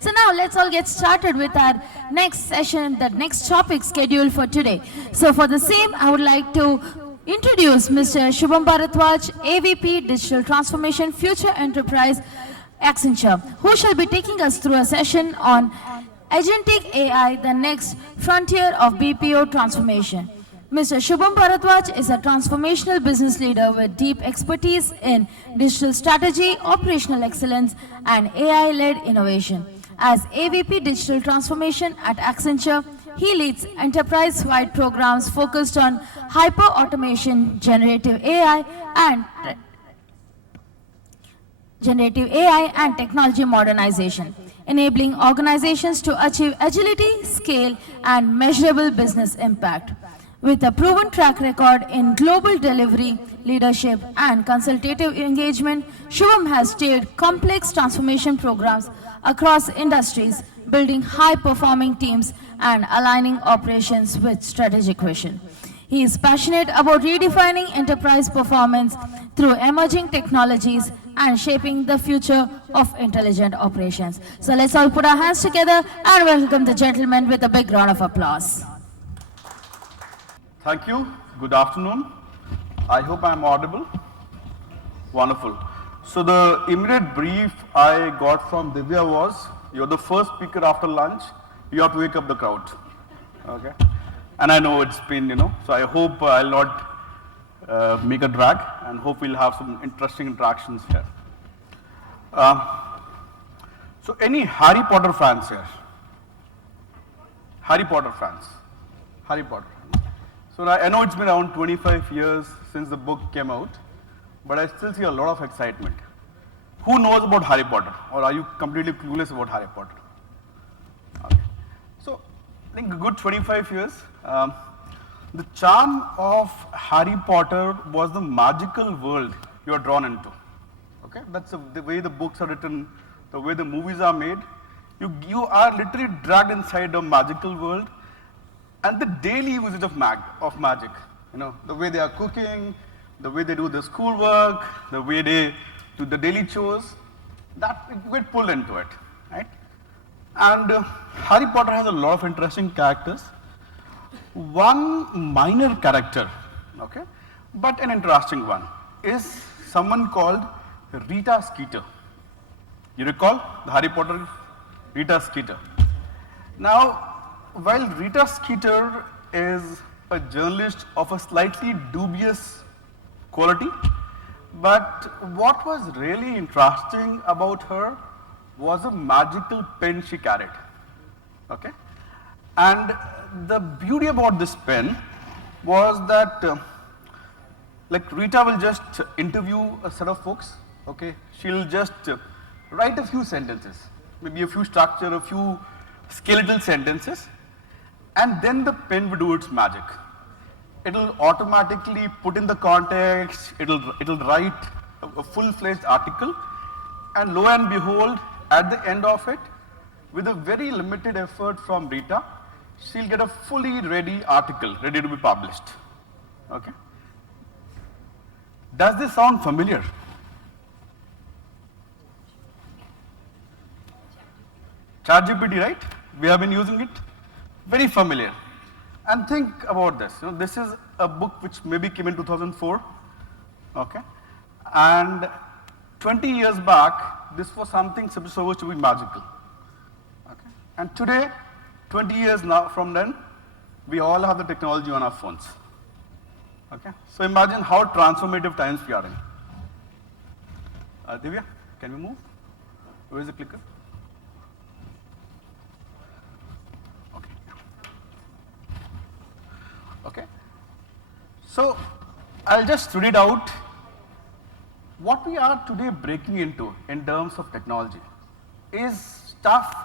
So now let's all get started with our next session, the next topic scheduled for today. So for the same, I would like to introduce Mr. Shubham Bhardwaj, AVP Digital Transformation Future Enterprise Accenture, who shall be taking us through a session on Agentic AI, the next frontier of BPO transformation. Mr. Shubham Bhardwaj is a transformational business leader with deep expertise in digital strategy, operational excellence, and AI-led innovation. As AVP Digital Transformation at Accenture, he leads enterprise-wide programs focused on hyper-automation, generative AI, and technology modernization, enabling organizations to achieve agility, scale, and measurable business impact. With a proven track record in global delivery, leadership, and consultative engagement, Shubham has steered complex transformation programs across industries, building high-performing teams and aligning operations with strategic vision. He is passionate about redefining enterprise performance through emerging technologies and shaping the future of intelligent operations. So let's all put our hands together and welcome the gentleman with a big round of applause. Thank you. Good afternoon. I hope I'm audible. Wonderful. So the immediate brief I got from Divya was, you're the first speaker after lunch, you have to wake up the crowd. Okay? And I know it's been, so I hope I'll not make a drag and hope we'll have some interesting interactions here. So any Harry Potter fans here? Harry Potter fans? Harry Potter. So I know it's been around 25 years since the book came out, but I still see a lot of excitement. Who knows about Harry Potter? Or are you completely clueless about Harry Potter? Okay. So I think a good 25 years. The charm of Harry Potter was the magical world you are drawn into. Okay, that's the way the books are written, the way the movies are made. You are literally dragged inside a magical world. And the daily usage of magic, the way they are cooking, the way they do the schoolwork, the way they do the daily chores, that we get pulled into it, right? And Harry Potter has a lot of interesting characters. One minor character, okay, but an interesting one, is someone called Rita Skeeter. You recall the Harry Potter Rita Skeeter? Now, while Rita Skeeter is a journalist of a slightly dubious quality, but what was really interesting about her was a magical pen she carried. Okay? And the beauty about this pen was that, like Rita will just interview a set of folks, okay? She'll just write a few sentences, maybe a few structure, a few skeletal sentences, and then the pen will do its magic. It'll automatically put in the context, it'll write a full-fledged article, and lo and behold, at the end of it, with a very limited effort from Rita, she'll get a fully ready article, ready to be published. Okay? Does this sound familiar? ChatGPT, right? We have been using it. Very familiar. And think about this. This is a book which maybe came in 2004. Okay? And 20 years back, this was something supposed to be magical. Okay? And today, 20 years now from then, we all have the technology on our phones. Okay? So imagine how transformative times we are in. Divya, can we move? Where is the clicker? Okay. So I'll just read it out. What we are today breaking into in terms of technology is stuff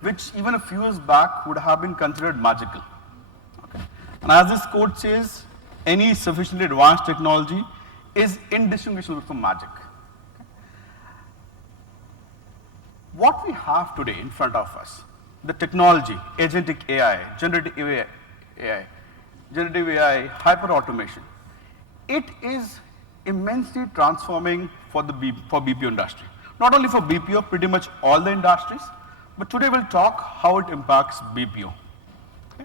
which even a few years back would have been considered magical. Okay. And as this quote says, any sufficiently advanced technology is indistinguishable from magic. Okay. What we have today in front of us, the technology, agentic AI, generative AI, hyper-automation, it is immensely transforming for the BPO industry. Not only for BPO, pretty much all the industries, But today we'll talk how it impacts BPO. Okay?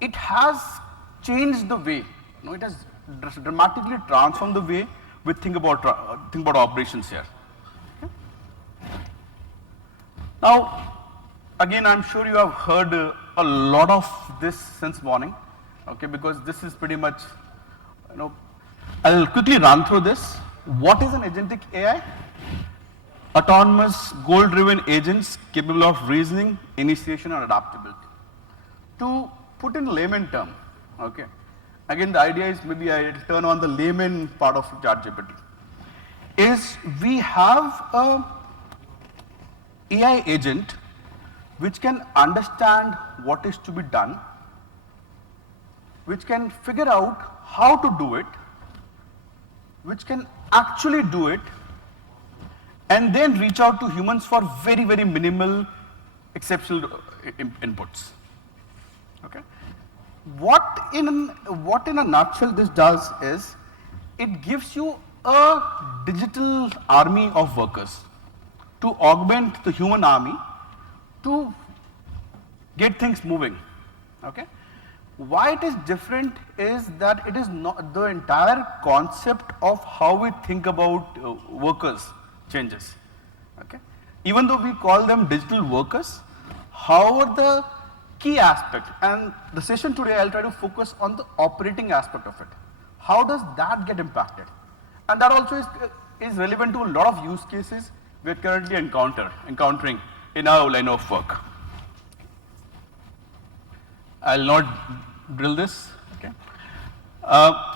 It has changed the way, it has dramatically transformed the way we think about operations here. Okay? Now, again, I'm sure you have heard a lot of this since morning, okay, because this is pretty much, I'll quickly run through this. What is an agentic AI? Autonomous, goal-driven agents capable of reasoning, initiation, and adaptability. To put in layman term, okay. Again, the idea is maybe I'll turn on the layman part of ChatGPT. Is we have a AI agent which can understand what is to be done, which can figure out how to do it, which can actually do it, and then reach out to humans for very, very minimal exceptional inputs. Okay? What in a nutshell this does is, it gives you a digital army of workers to augment the human army to get things moving. Okay? Why it is different is that it is not the entire concept of how we think about workers changes. Okay? Even though we call them digital workers, however, the key aspect, and the session today I'll try to focus on the operating aspect of it. How does that get impacted? And that also is relevant to a lot of use cases we're currently encountering in our line of work. I'll not drill this. Okay. I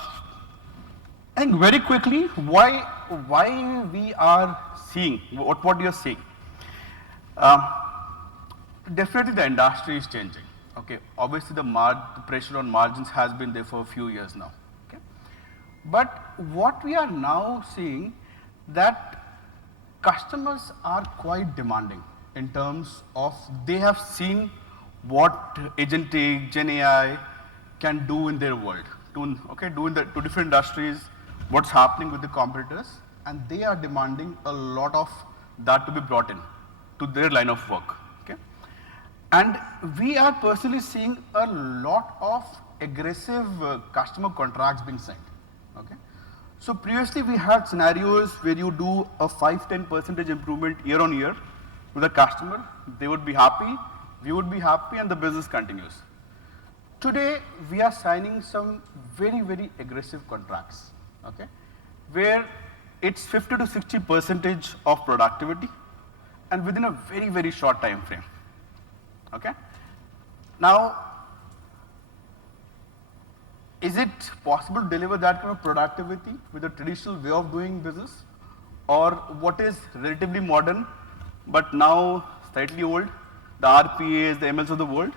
think very quickly why we are seeing what you're seeing. Definitely the industry is changing. Okay. Obviously the pressure on margins has been there for a few years now. Okay. But what we are now seeing, that customers are quite demanding in terms of they have seen what Agentic, Gen AI can do in their world, do in the different industries, what's happening with the competitors, and they are demanding a lot of that to be brought in to their line of work. Okay? And we are personally seeing a lot of aggressive customer contracts being signed. Okay? So previously we had scenarios where you do a 5-10% improvement year on year with a customer, they would be happy, we would be happy, and the business continues. Today, we are signing some very, very aggressive contracts, okay, where it's 50 to 60% of productivity, and within a very, very short time frame. Okay? Now, is it possible to deliver that kind of productivity with a traditional way of doing business, or what is relatively modern but now slightly old, the RPAs, the MLs of the world?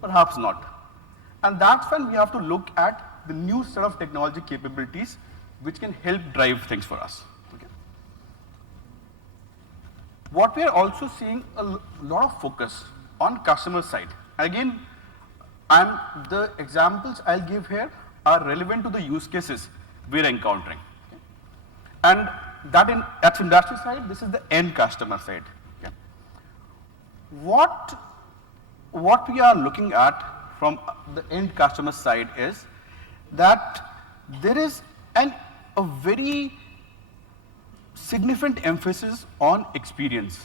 Perhaps not. And that's when we have to look at the new set of technology capabilities which can help drive things for us. Okay? What we are also seeing a lot of focus on customer side. Again, the examples I'll give here are relevant to the use cases we're encountering. Okay? And that's industry side, this is the end customer side. Okay? What we are looking at from the end customer side is that there is a very significant emphasis on experience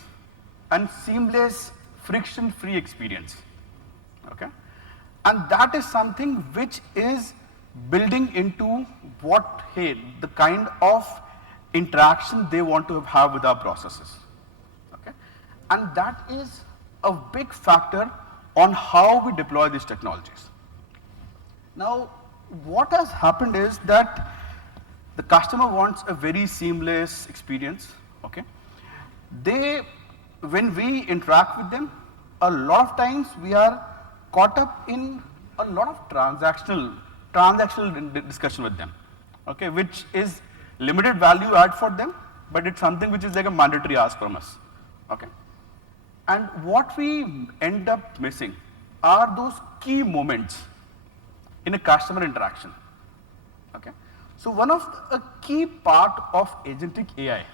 and seamless, friction-free experience. Okay? And that is something which is building into the kind of interaction they want to have with our processes. Okay? And that is a big factor on how we deploy these technologies. Now, what has happened is that the customer wants a very seamless experience. Okay? When we interact with them, a lot of times we are caught up in a lot of transactional discussion with them, okay, which is limited value add for them, but it's something which is like a mandatory ask from us. Okay? And what we end up missing are those key moments in a customer interaction. Okay? So one of a key part of agentic AI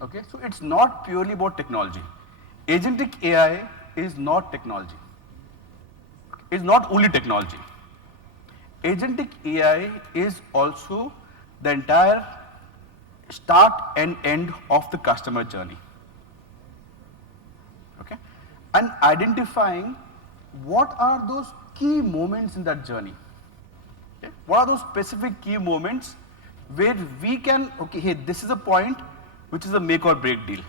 Okay, so it's not purely about technology. Agentic AI is not technology. It's not only technology. Agentic AI is also the entire start and end of the customer journey. Okay, and identifying what are those key moments in that journey. Okay? What are those specific key moments where we can, okay, hey, this is a point which is a make or break deal.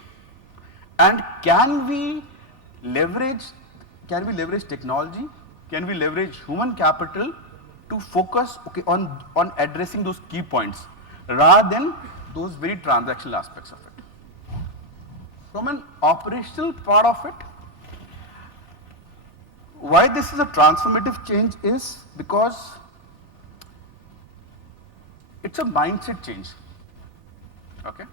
And can we leverage technology? Can we leverage human capital to focus, okay, on addressing those key points rather than those very transactional aspects of it? From an operational part of it, why this is a transformative change is because it's a mindset change. Okay?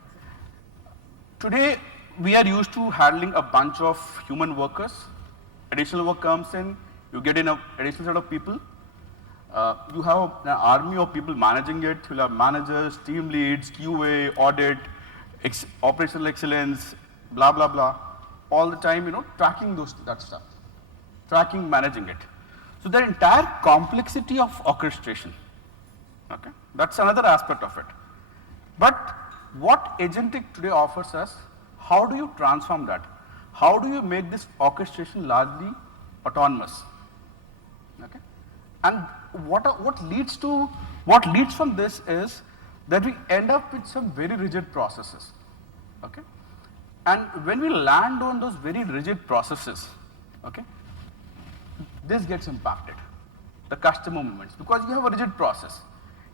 Today, we are used to handling a bunch of human workers. Additional work comes in, you get in an additional set of people. You have an army of people managing it. You'll have managers, team leads, QA, audit, operational excellence, blah, blah, blah. All the time, tracking that stuff. Tracking, managing it. So the entire complexity of orchestration. Okay? That's another aspect of it. But what Agentic today offers us, how do you transform that? How do you make this orchestration largely autonomous? Okay? And what leads from this is that we end up with some very rigid processes. Okay? And when we land on those very rigid processes, okay, this gets impacted. The customer movements, because you have a rigid process.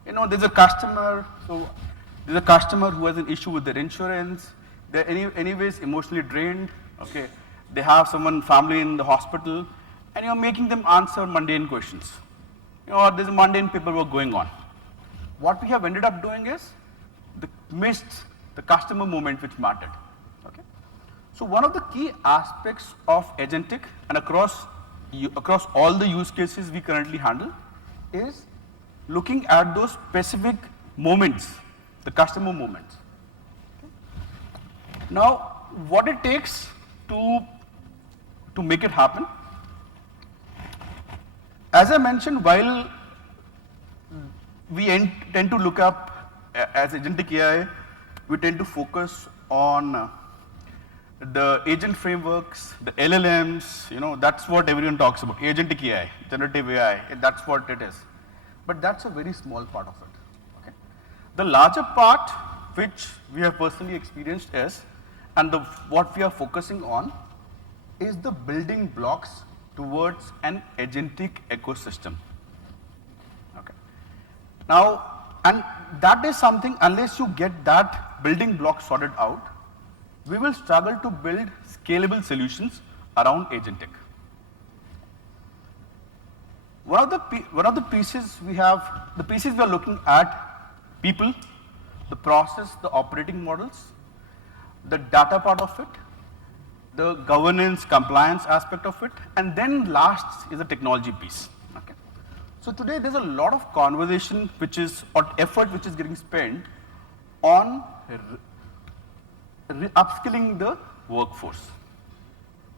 There's a customer, who has an issue with their insurance. They're anyways emotionally drained. Okay, they have family in the hospital, and you're making them answer mundane questions. There's a mundane paperwork going on. What we have ended up doing is missed the customer moment which mattered. Okay, so one of the key aspects of Agentic and across all the use cases we currently handle is looking at those specific moments, the customer moments. Okay. Now, what it takes to make it happen, as I mentioned, while we tend to look up as Agentic AI, we tend to focus on the agent frameworks, the LLMs, that's what everyone talks about. Agentic AI, generative AI, that's what it is. But that's a very small part of it. Okay? The larger part, which we have personally experienced is, and what we are focusing on, is the building blocks towards an agentic ecosystem. Okay. Now, and that is something, unless you get that building block sorted out, we will struggle to build scalable solutions around Agentic. One of the pieces we are looking at: people, the process, the operating models, the data part of it, the governance, compliance aspect of it, and then last is the technology piece. Okay. So today there's a lot of conversation or effort which is getting spent on upskilling the workforce.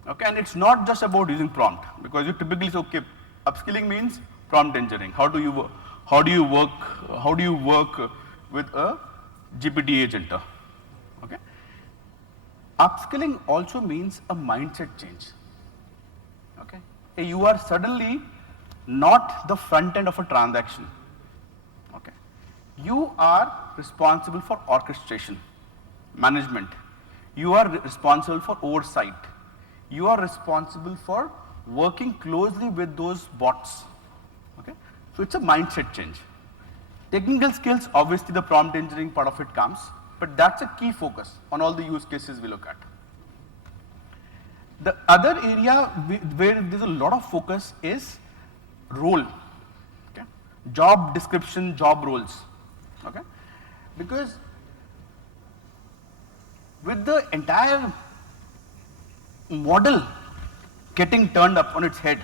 Okay, and it's not just about using prompt, because you typically say, okay, upskilling means prompt engineering. How do you work with a GPT agent? Okay. Upskilling also means a mindset change. Okay. You are suddenly not the front end of a transaction. Okay. You are responsible for orchestration, management. You are responsible for oversight. You are responsible for working closely with those bots. Okay? So it's a mindset change. Technical skills, obviously the prompt engineering part of it comes, but that's a key focus on all the use cases we look at. The other area where there's a lot of focus is role. Okay? Job description, job roles. Okay? Because with the entire model getting turned up on its head,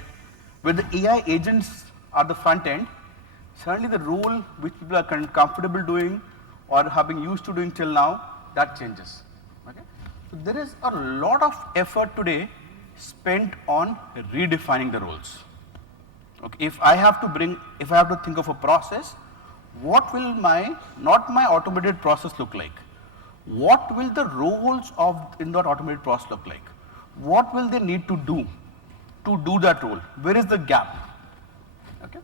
where the AI agents are the front end, suddenly the role which people are comfortable doing or have been used to doing till now, that changes. Okay? So there is a lot of effort today spent on redefining the roles. Okay, if I have to think of a process, what will not my automated process look like? What will the roles in that automated process look like? What will they need to do that role? Where is the gap? Okay.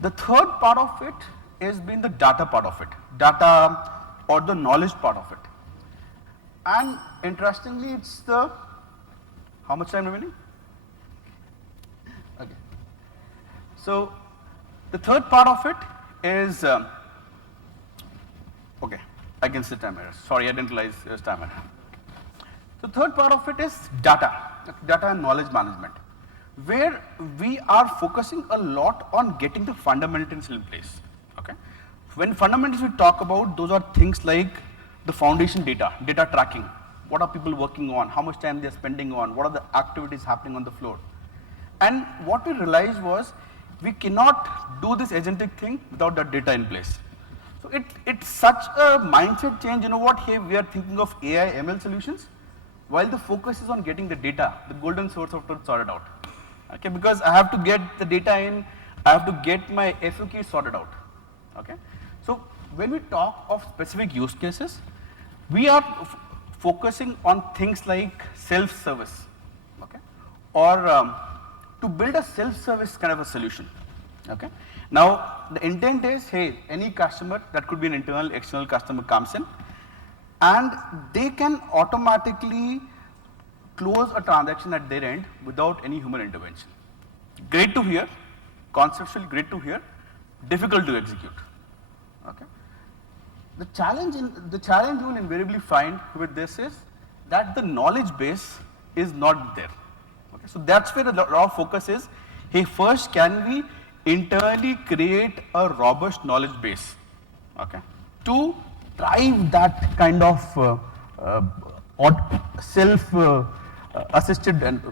The third part of it has been the data part of it, data or the knowledge part of it. And interestingly, it's how much time remaining? Okay. So the third part of it is, okay, I can see time error. Sorry, I didn't realize there's time error. The third part of it is data and knowledge management, where we are focusing a lot on getting the fundamentals in place. Okay. When fundamentals we talk about, those are things like the foundation data tracking. What are people working on? How much time they're spending on? What are the activities happening on the floor? And what we realized was we cannot do this agentic thing without that data in place. So it's such a mindset change. You know what? Hey, we are thinking of AI ML solutions, while the focus is on getting the data, the golden source of truth sorted out. Okay, because I have to get the data in, I have to get my SOK sorted out. Okay, so when we talk of specific use cases, we are focusing on things like self-service, okay, or to build a self-service kind of a solution. Okay, now the intent is, hey, any customer, that could be an internal, external customer, comes in, and they can automatically close a transaction at their end without any human intervention. Great to hear, conceptually great to hear, difficult to execute. Okay. The challenge you will invariably find with this is that the knowledge base is not there. Okay. So that's where a lot of focus is. Hey, first, can we internally create a robust knowledge base, okay, to drive that kind of self-assisted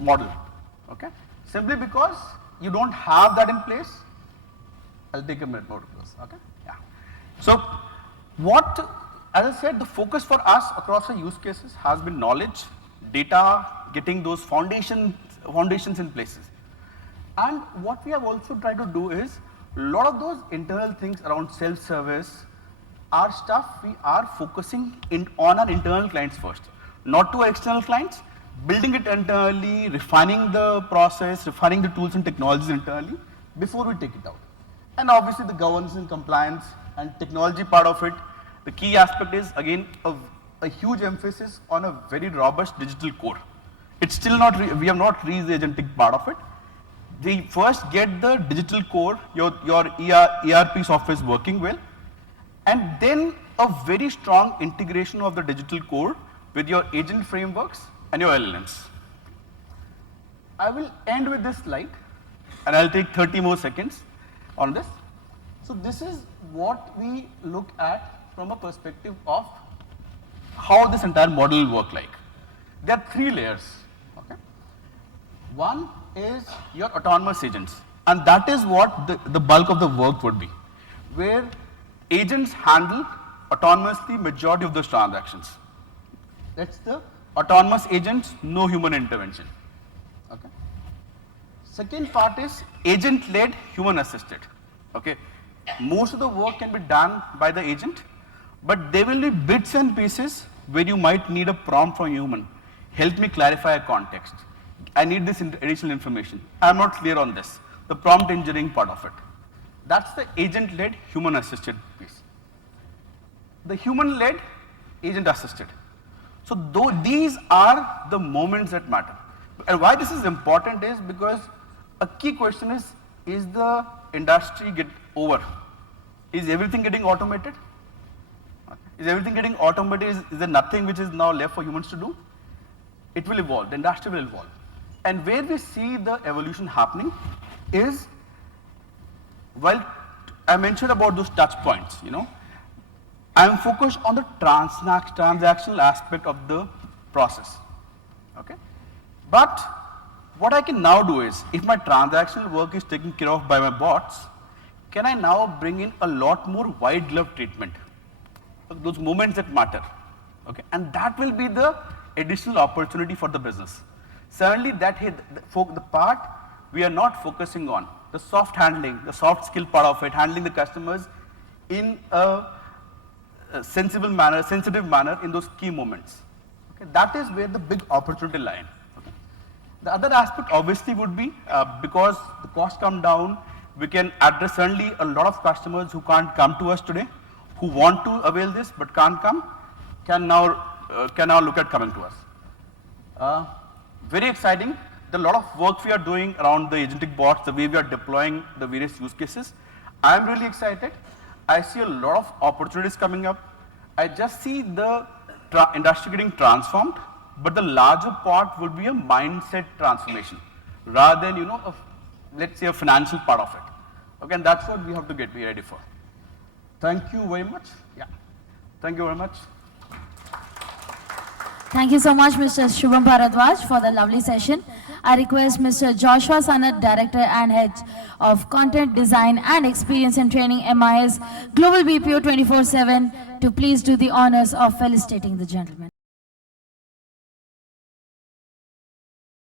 model, okay? Simply because you don't have that in place. I'll take a minute more to close, okay? Yeah. So as I said, the focus for us across the use cases has been knowledge, data, getting those foundations in places. And what we have also tried to do is, a lot of those internal things around self-service are stuff we are focusing on our internal clients first, not to our external clients, building it internally, refining the process, refining the tools and technologies internally before we take it out. And obviously the governance and compliance and technology part of it, the key aspect is again a huge emphasis on a very robust digital core. It's still not, we have not reached the agentic part of it. We first get the digital core, your ERP software is working well, and then a very strong integration of the digital core with your agent frameworks and your LLMs. I will end with this slide, and I'll take 30 more seconds on this. So this is what we look at from a perspective of how this entire model will work like. There are 3 layers. Okay? One is your autonomous agents, and that is what the bulk of the work would be, where agents handle autonomously majority of those transactions. That's the autonomous agents, no human intervention. Okay. Second part is agent-led, human-assisted. Okay. Most of the work can be done by the agent, but there will be bits and pieces where you might need a prompt from a human. Help me clarify a context. I need this additional information. I'm not clear on this. The prompt engineering part of it. That's the agent-led, human-assisted piece. The human-led, agent-assisted. So these are the moments that matter. And why this is important is because a key question is the industry get over? Is everything getting automated? Is everything getting automated? Is there nothing which is now left for humans to do? It will evolve, the industry will evolve. And where we see the evolution happening is, while I mentioned about those touch points, I'm focused on the transactional aspect of the process, okay? But what I can now do is, if my transactional work is taken care of by my bots, can I now bring in a lot more wide glove treatment? those moments that matter. Okay, and that will be the additional opportunity for the business. Certainly, the part we are not focusing on, the soft handling, the soft skill part of it, handling the customers in a sensible manner, sensitive manner in those key moments. Okay, that is where the big opportunity lies. Okay. The other aspect obviously would be because the costs come down, we can address certainly a lot of customers who can't come to us today, who want to avail this but can't come, can now look at coming to us. Very exciting. There are a lot of work we are doing around the agentic bots, the way we are deploying the various use cases. I am really excited. I see a lot of opportunities coming up. I just see the industry getting transformed, but the larger part would be a mindset transformation rather than, let's say a financial part of it. Okay, and that's what we have to be ready for. Thank you very much. Yeah. Thank you very much. Thank you so much, Mr. Shubham Bhardwaj, for the lovely session. I request Mr. Joshua Sanat, Director and Head of Content Design and Experience and Training, MIS, Global BPO 24/7, to please do the honors of felicitating the gentleman.